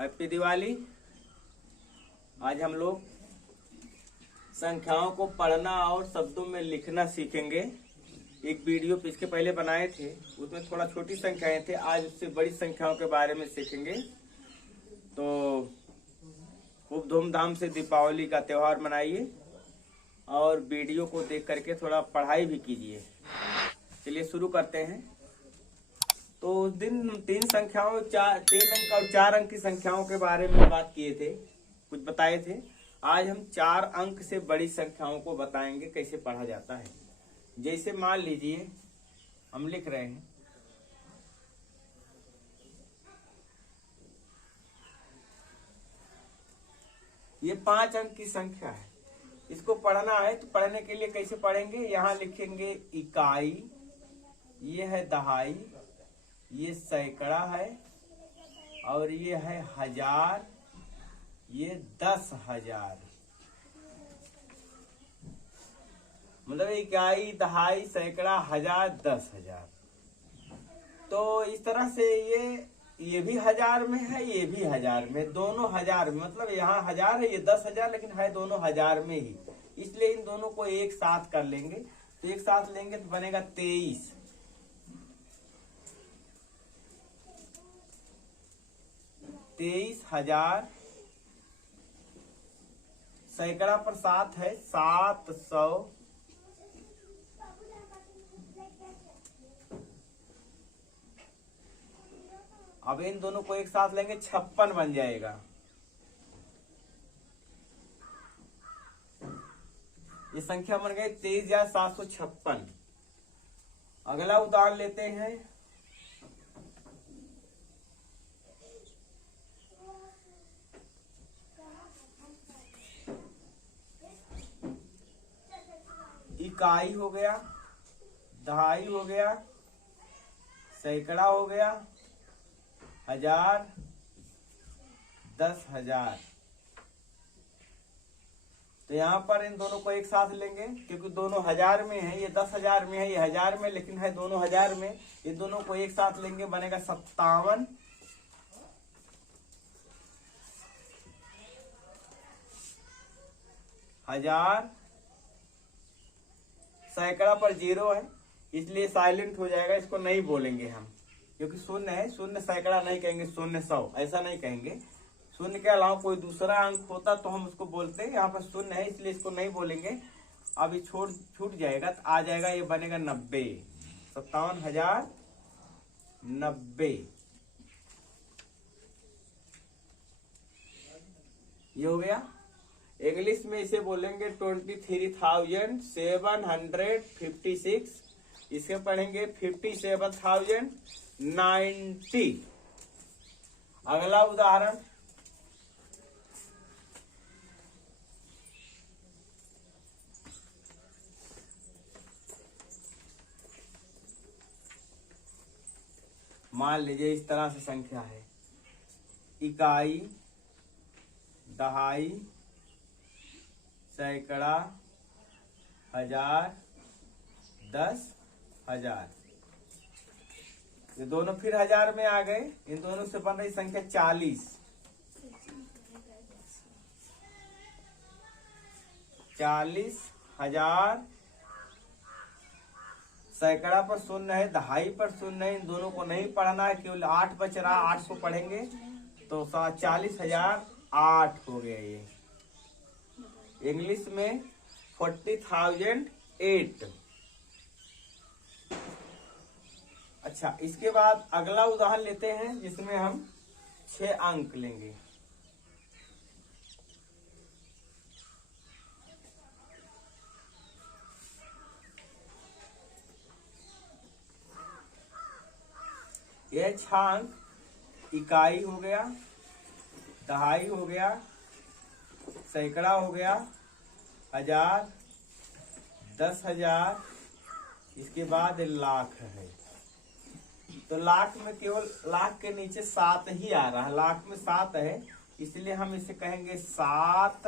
Happy Diwali. आज हम लोग संख्याओं को पढ़ना और शब्दों में लिखना सीखेंगे। एक वीडियो इसके पहले बनाए थे, उसमें थोड़ा छोटी संख्याएं थे। आज उससे बड़ी संख्याओं के बारे में सीखेंगे। तो खूब धूमधाम से दीपावली का त्यौहार मनाइए और वीडियो को देख करके थोड़ा पढ़ाई भी कीजिए। चलिए शुरू करते हैं। तो उस दिन तीन अंक और 4 अंक की संख्याओं के बारे में बात किए थे, कुछ बताए थे। आज हम 4 अंक से बड़ी संख्याओं को बताएंगे कैसे पढ़ा जाता है। जैसे मान लीजिए हम लिख रहे हैं ये 5 अंक की संख्या है। इसको पढ़ना है तो पढ़ने के लिए कैसे पढ़ेंगे? यहाँ लिखेंगे इकाई, ये है दहाई, ये सैकड़ा है और ये है हजार, ये 10,000। मतलब इकाई, दहाई, सैकड़ा, हजार, 10,000। तो इस तरह से ये भी हजार में है, ये भी हजार में, दोनों हजार में। मतलब यहाँ हजार है, ये 10,000, लेकिन है दोनों हजार में ही। इसलिए इन दोनों को एक साथ कर लेंगे। तो एक साथ लेंगे तो बनेगा 23। तेईस हजार। सैकड़ा पर 7 है, 700। अब इन दोनों को एक साथ लेंगे, 56 बन जाएगा। ये संख्या बन गई 23,756। अगला उदाहरण लेते हैं। इकाई हो गया, दहाई हो गया, सैकड़ा हो गया, हजार, 10,000। तो यहाँ पर इन दोनों को एक साथ लेंगे क्योंकि दोनों हजार में है। ये 10,000 में है, ये हजार में, लेकिन है दोनों हजार में। ये दोनों को एक साथ लेंगे, बनेगा 57। हजार। सैकड़ा पर 0 है, इसलिए साइलेंट हो जाएगा, इसको नहीं बोलेंगे हम, क्योंकि शून्य है। शून्य सैकड़ा नहीं कहेंगे, शून्य 100 ऐसा नहीं कहेंगे। शून्य के अलावा कोई दूसरा अंक होता तो हम उसको बोलते हैं। यहाँ पर शून्य है इसलिए इसको नहीं बोलेंगे। अब ये छूट जाएगा तो आ जाएगा, ये बनेगा 90। 57,090 ये हो गया। इंग्लिश में इसे बोलेंगे 23,756। इसे पढ़ेंगे 57,090। अगला उदाहरण, मान लीजिए इस तरह से संख्या है। इकाई, दहाई, सैकड़ा, हजार, 10,000। ये दोनों फिर हजार में आ गए। इन दोनों से बन रही संख्या 40। 40,000। सैकड़ा पर शून्य है, दहाई पर शून्य है, इन दोनों को नहीं पढ़ना है, केवल 8 बच रहा। 8 को पढ़ेंगे तो 40,008 हो गया। ये इंग्लिश में 40,008। अच्छा, इसके बाद अगला उदाहरण लेते हैं जिसमें हम 6 अंक लेंगे। यह 6 अंक इकाई हो गया, दहाई हो गया, सैकड़ा हो गया, हजार, 10,000। इसके बाद लाख है। तो लाख में केवल लाख के नीचे 7 ही आ रहा है। लाख में 7 है, इसलिए हम इसे कहेंगे 7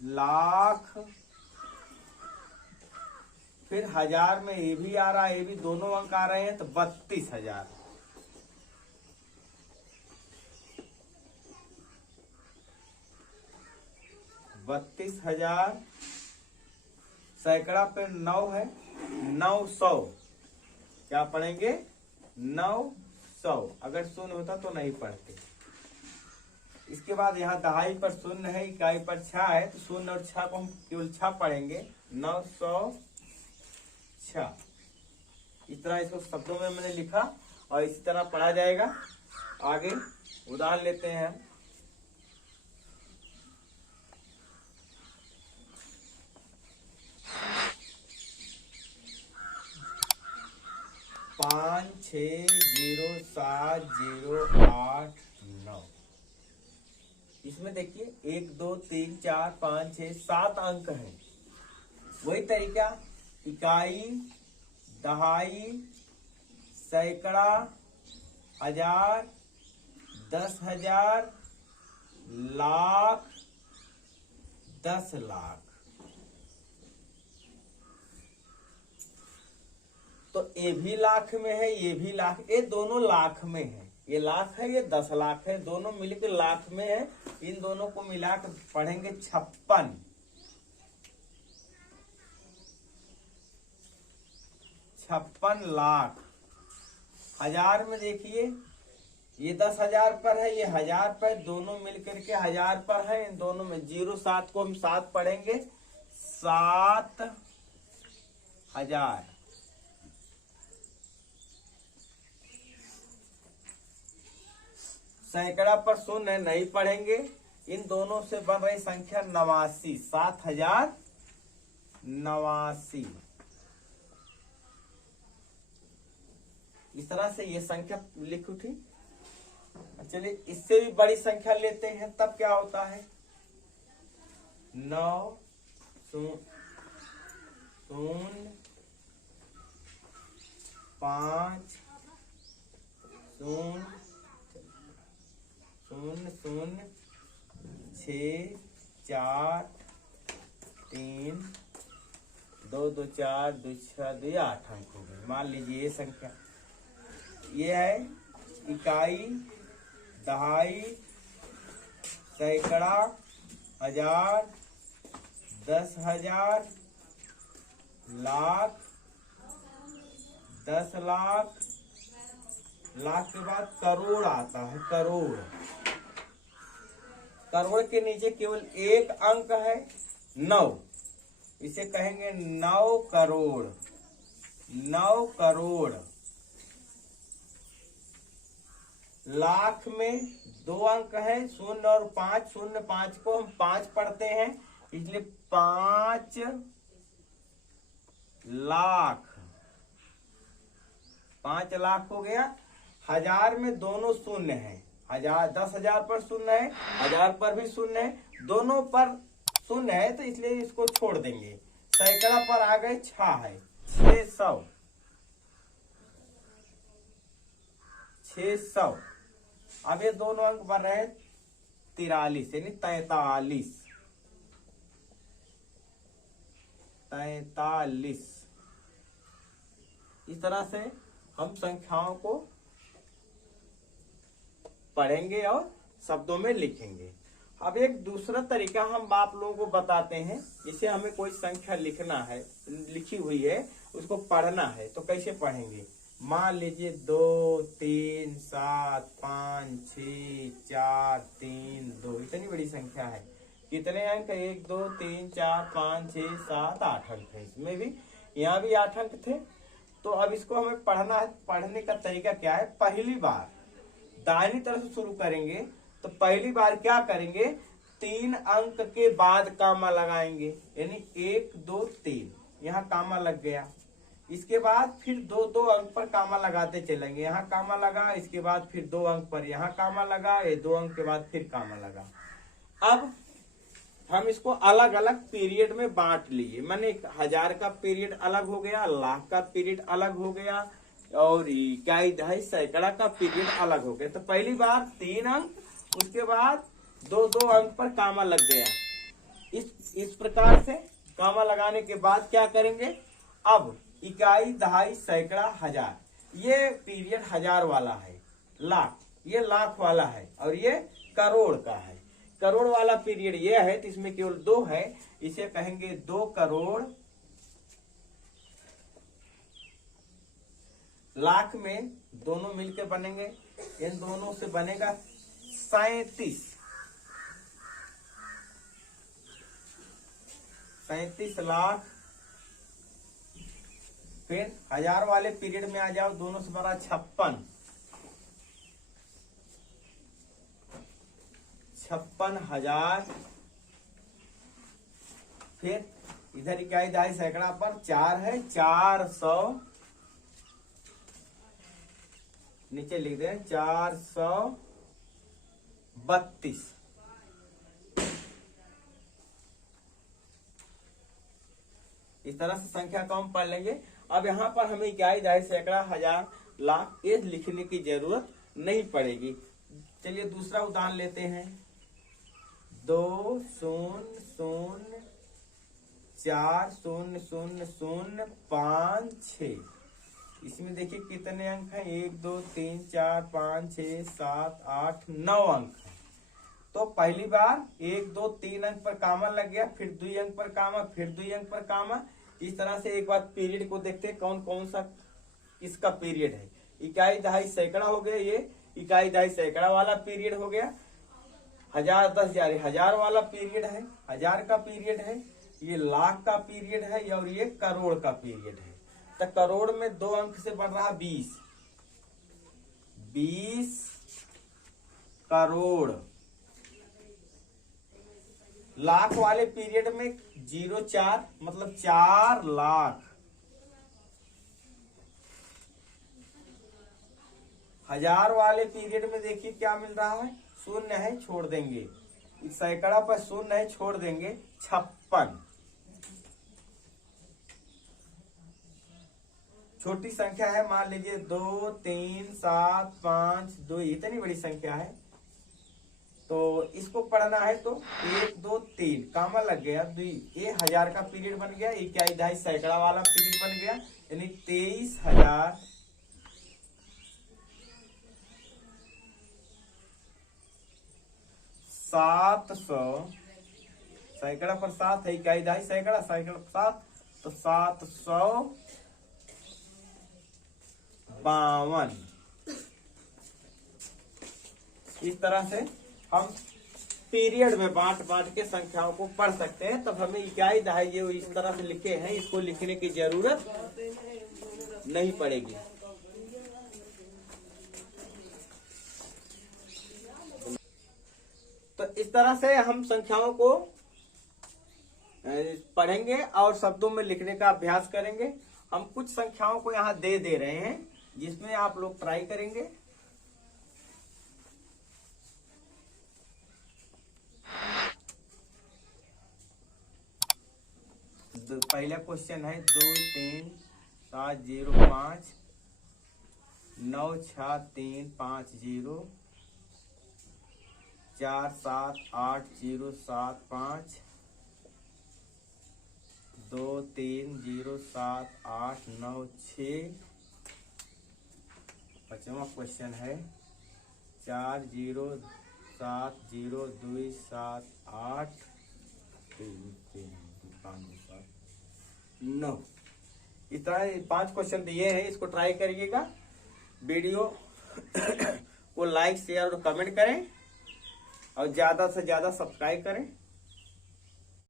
लाख। फिर हजार में ये भी आ रहा है, ये भी दोनों अंक आ रहे हैं, तो 32,000। 32,000, सैकड़ा पे 9 है, 900। क्या पढ़ेंगे? 900। अगर शून्य होता तो नहीं पढ़ते। इसके बाद यहाँ दहाई पर शून्य है, इकाई पर 6 है, तो शून्य और 6 को हम केवल 6 पढ़ेंगे। 906। इस तरह इसको शब्दों में मैंने लिखा और इसी तरह पढ़ा जाएगा। आगे उदाहरण लेते हैं। 5607089। इसमें देखिए 1 2 3 4 5 6 7 अंक हैं। वही तरीका इकाई, दहाई, सैकड़ा, हजार, 10,000, लाख, 10 लाख। तो ये भी लाख में है, ये भी लाख, ये दोनों लाख में है। ये लाख है, ये 10 लाख है, दोनों मिलकर लाख में है। इन दोनों को मिलाकर पढ़ेंगे 56। 56 लाख। हजार में देखिए ये 10,000 पर है, ये 1000 पर, दोनों मिलकर के 1000 पर है। इन दोनों में 07 को हम 7 पढ़ेंगे, 7,000। सैकड़ा पर शून्य नहीं पढ़ेंगे। इन दोनों से बन रही संख्या 89, 7,089। इस तरह से ये संख्या लिख उठी। चलिए इससे भी बड़ी संख्या लेते हैं, तब क्या होता है? 9 0 5 0 0 0 6 4 3 2 2 4 2 6 2 8 अंक हो गए। मान लीजिए ये संख्या, ये है इकाई, दहाई, सैकड़ा, हजार, 10,000, लाख, 10 लाख। लाख के बाद करोड़ आता है। करोड़, करोड़ के नीचे केवल एक अंक है, 9। इसे कहेंगे 9 करोड़। 9 करोड़। लाख में 2 अंक है, 0 और 5। 0 5 को हम 5 पढ़ते हैं, इसलिए 5 लाख। 5 लाख हो गया। हजार में दोनों शून्य है, 10,000 पर शून्य है, 1000 पर भी शून्य है, दोनों पर शून्य है, तो इसलिए इसको छोड़ देंगे। सैकड़ा पर आ गए 6 है, 600। 600। अब ये दोनों अंक बन रहे 43 यानी 43। 43। इस तरह से हम संख्याओं को पढ़ेंगे और शब्दों में लिखेंगे। अब एक दूसरा तरीका हम आप लोगों को बताते हैं। जिसे हमें कोई संख्या लिखना है, लिखी हुई है, उसको पढ़ना है, तो कैसे पढ़ेंगे? मान लीजिए 2 3 7 5 6 4 3 2, इतनी बड़ी संख्या है। कितने अंक? 1 2 3 4 5 6 7 8 अंक है। इसमें भी, यहाँ भी 8 अंक थे। तो अब इसको हमें पढ़ना है। पढ़ने का तरीका क्या है? पहली बार दाहिनी तरफ से शुरू करेंगे। तो पहली बार क्या करेंगे? 3 अंक के बाद कामा लगाएंगे, यानी 1 2 3, यहाँ कामा लग गया। इसके बाद फिर 2 2 अंक पर कामा लगाते चलेंगे। यहाँ कामा लगा, इसके बाद फिर 2 अंक पर यहाँ कामा लगा, ये 2 अंक के बाद फिर कामा लगा। अब हम इसको अलग अलग पीरियड में बांट लिए। माने 1000 का पीरियड अलग हो गया, लाख का पीरियड अलग हो गया, और इकाई, दहाई, सैकड़ा का पीरियड अलग हो गया। तो पहली बार 3 अंक, उसके बाद 2 2 अंक पर कामा लग गया। इस प्रकार से कामा लगाने के बाद क्या करेंगे? अब इकाई, दहाई, सैकड़ा, हजार, ये पीरियड 1000 वाला है। लाख, ये लाख वाला है, और ये करोड़ का है। करोड़ वाला पीरियड ये है तो इसमें केवल 2 है, इसे कहेंगे 2 करोड़। लाख में दोनों मिलकर बनेंगे, इन दोनों से बनेगा 37 लाख। फिर 1000 वाले पीरियड में आ जाओ, दोनों से बना 56,000। फिर इधर इकाई दहाई सैकड़ा पर 4 है, 400, नीचे लिख दे 432। इस तरह से संख्या को हम पढ़ लेंगे। अब यहाँ पर हमें इकाई दहाई सैकड़ा हजार लाख ये लिखने की जरूरत नहीं पड़ेगी। चलिए दूसरा उदाहरण लेते हैं। 2,0,0,4,0,0,5,6। इसमें देखिए कितने अंक हैं, 1 2 3 4 5 6 7 8 9 अंक हैं। तो पहली बार 1 2 3 अंक पर कामा लग गया, फिर 2 अंक पर कामा, फिर 2 अंक पर कामा। इस तरह से एक बार पीरियड को देखते हैं कौन कौन सा इसका पीरियड है। इकाई दहाई सैकड़ा हो गया, ये इकाई दहाई सैकड़ा वाला पीरियड हो गया। 1000 10,000 1000 वाला पीरियड है, 1000 का पीरियड है। ये लाख का पीरियड है और ये करोड़ का पीरियड है। तो करोड़ में 2 अंक से बढ़ रहा 20 करोड़। लाख वाले पीरियड में 0,4 मतलब 4 लाख। 1000 वाले पीरियड में देखिए क्या मिल रहा है, 0 है छोड़ देंगे, इस सैकड़ा पर 0 है छोड़ देंगे, 56। छोटी संख्या है, मान लीजिए 2 3 7 5 2, इतनी बड़ी संख्या है। तो इसको पढ़ना है तो 1 2 3 कामा लग गया 2, ये 1000 का पीरियड बन गया, इकाई दहाई सैकड़ा वाला पीरियड बन गया, यानी 23,700। सैकड़ा पर 7 है, इकाई दहाई सैकड़ा, सैकड़ा पर 7 तो 752। इस तरह से हम पीरियड में बांट के संख्याओं को पढ़ सकते हैं। तब हमें इकाई दहाई जो इस तरह से लिखे हैं इसको लिखने की जरूरत नहीं पड़ेगी। तो इस तरह से हम संख्याओं को पढ़ेंगे और शब्दों में लिखने का अभ्यास करेंगे। हम कुछ संख्याओं को यहाँ दे रहे हैं जिसमें आप लोग ट्राई करेंगे। पहला क्वेश्चन है 2 3 7 0 5 9 6 3 5 0 4 7 8 0 7 5 2 3 0 7 8 9 6। पांचवा क्वेश्चन है 4 0 7 0 2 7 8 3 3 5 7 9। इस तरह 5 क्वेश्चन दिए हैं, इसको ट्राई करिएगा। वीडियो को लाइक शेयर और कमेंट करें और ज्यादा से ज्यादा सब्सक्राइब करें।